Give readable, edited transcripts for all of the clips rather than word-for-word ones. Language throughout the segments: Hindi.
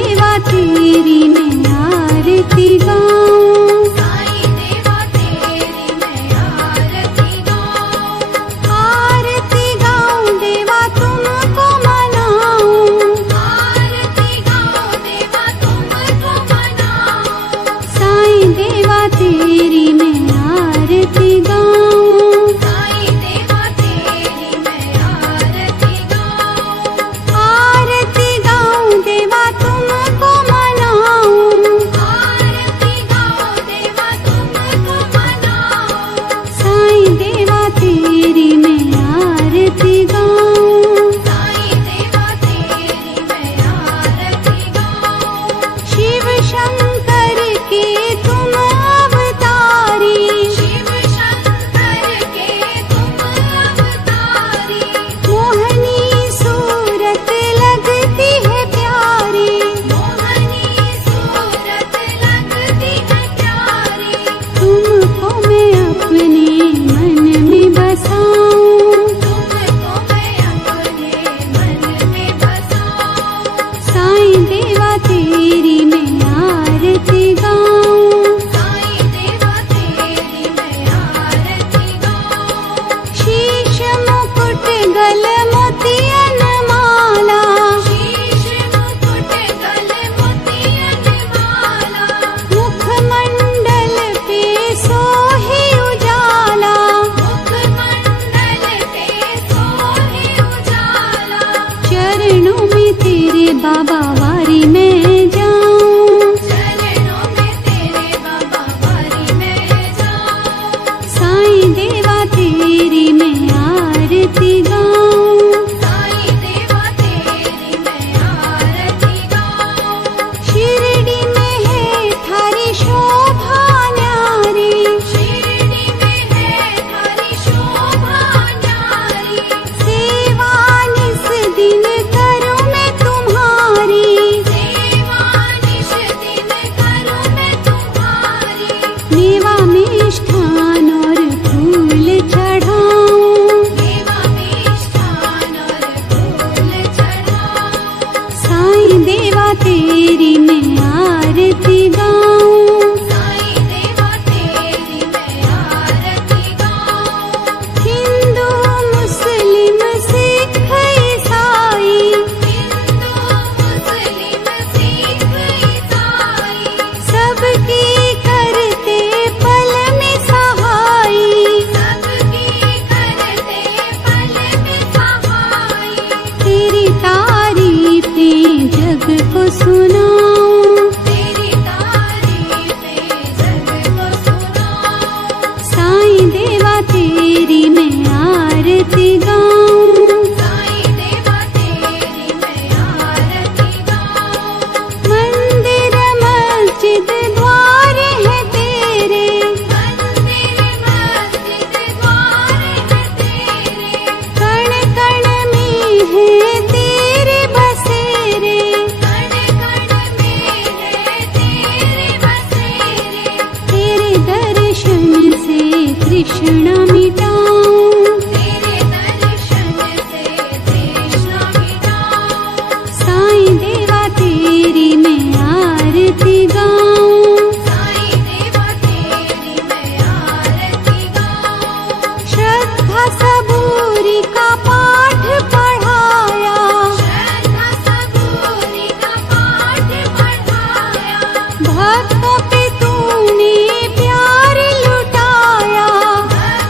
देवा तेरी मैं आरती गाऊं, साईं देवा तेरी मैं आरती गाऊं, आरती गाऊं देवा तुमको मनाऊं, आरती गाऊं देवा तुमको मनाऊं, साईं देवा तेरी मैं आरती गाऊं, साईं देवा तेरी मैं आरती गाऊं, आरती गाऊं देवा तुमको मनाऊं, आरती गाऊं देवा तुमको मनाऊं, साईं देवा तेरी मैं आरती गाऊं, साईं देवा तेरी मैं आरती गाऊं, शिव शंकर के तुम अवतारी, शिव शंकर के तुम अवतारी, मोहनी सूरत लगती है प्यारी, मोहनी सूरत लगती है प्यारी, तुमको मैं अपने मन में बसाऊं, तुमको मैं अपने मन में बसाऊं, साईं देवा तेरी मैं आरती गाऊं, साईं देवा तेरी मैं आरती गाऊं, शीश मुकुट गल मोतियन माला, शीश मुकुट गल मोतियन माला, मुखमंडल पे सोहे उजाला, मुखमंडल पे सोहे उजाला, चरणों में तेरे बाबा वारी मैं जाऊं, चरणों में तेरे बाबा वारी मैं जाऊं, साईं देवा तेरी मैं आरती गाऊं, साईं देवा तेरी मैं आरती गाऊं, शिरडी में है थारी शोभा न्यारी, शिरडी में है थारी शोभा न्यारी, सेवा निस दिन करूं मैं तुम्हारी, सेवा निश दिन करूं मैं तुम्हारी, मेवा मिष्ठान और फूल चढ़ाऊं, देवा मिष्ठान और फूल चढ़ाऊं, साईं देवा तेरी मैं आरती गाऊं, साईं देवा तेरी मैं आरती गाऊं, हिंदू मुस्लिम सिख ईसाई, हिंदू मुस्लिम सिख ईसाई, सबकी करते पल में सहाई, सबकी करते पल में सहाई, तेरी तारीफें जग को सुनाऊं, तेरी तारीफें जग को सुनाऊं, साईं देवा तेरी मैं आरती गाऊं, साईं देवा तेरी मैं आरती गाऊं, मंदिर मस्जिद द्वार है तेरे, मंदिर मस्जिद द्वार है तेरे, कण कण में है तेरे बसेरे, कण कण में है तेरे बसेरे, तेरे दर्शन से तृष्णा मिटाऊं, तेरे दर्शन से तृष्णा मिटाऊं, साईं देवा तेरी मैं आरती गाऊं, साईं देवा तेरी मैं आरती गाऊं, श्रद्धा सबूरी का पाठ पढ़ाया, श्रद्धा सबूरी का पाठ पढ़ाया, भक्तों पे तूने प्यार लुटाया, भक्तों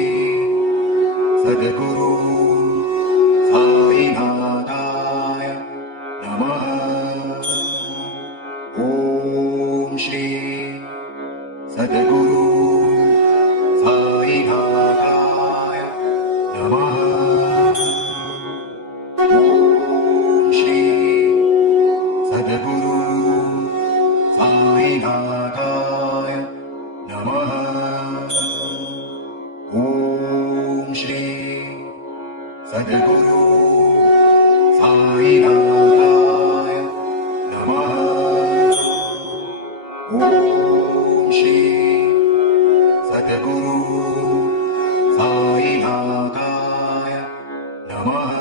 सद्गुरु साईनाथाय नमः। ॐ श्री सद्गुरु साईनाथाय नमः। ॐ श्री सद्गुरु साईनाथाय नमः। ॐ श्री सद्गुरु साईनाथाय नमः। ॐ श्री सद्गुरु साईनाथाय नमः।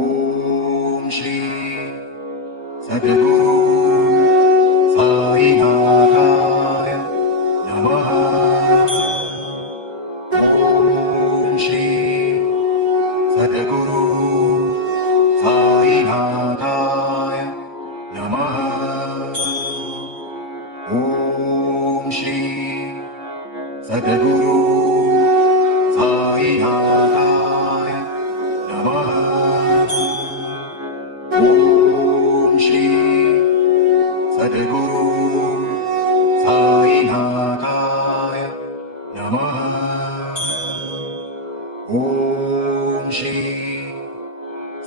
ॐ श्री सद्गुरु साईनाथाय नमः। ॐ श्री सद्गुरु साईनाथाय नमः। ॐ श्री सद्गुरु साईनाथाय नमः। ॐ श्री सद्गुरु साईनाथाय नमः। ॐ श्री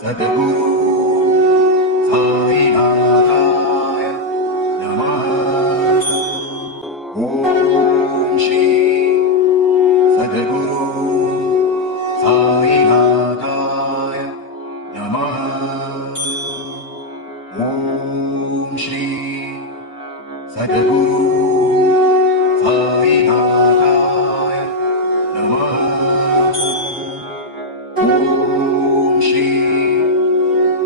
सद्गुरु साईनाथाय नमः। ॐ श्री सद्गुरु साईनाथाय नमः। ॐ श्री सद्गुरु साईनाथाय नमः। ॐ श्री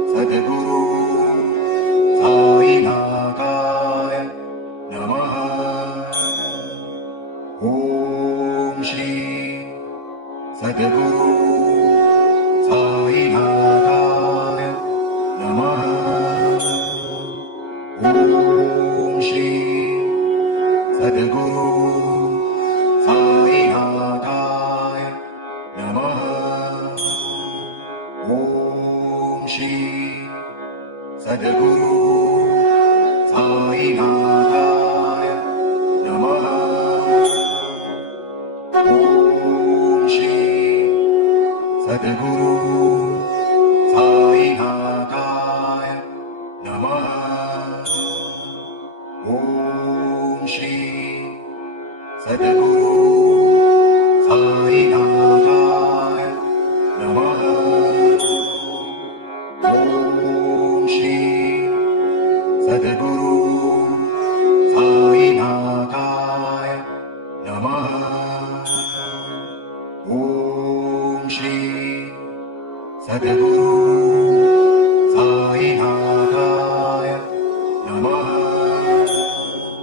सद्गुरु साईनाथाय नमः। ॐ श्री सद्गुरु साईनाथाय नमः। ॐ श्री सद्गुरु साईनाथाय नमः। ॐ श्री सद्गुरु साईनाथाय नमः। ॐ श्री सद्गुरु साईनाथाय नमः। ॐ श्री सद्गुरु साईनाथाय नमः। ॐ श्री सद्गुरु साईनाथाय नमः। ॐ श्री सद्गुरु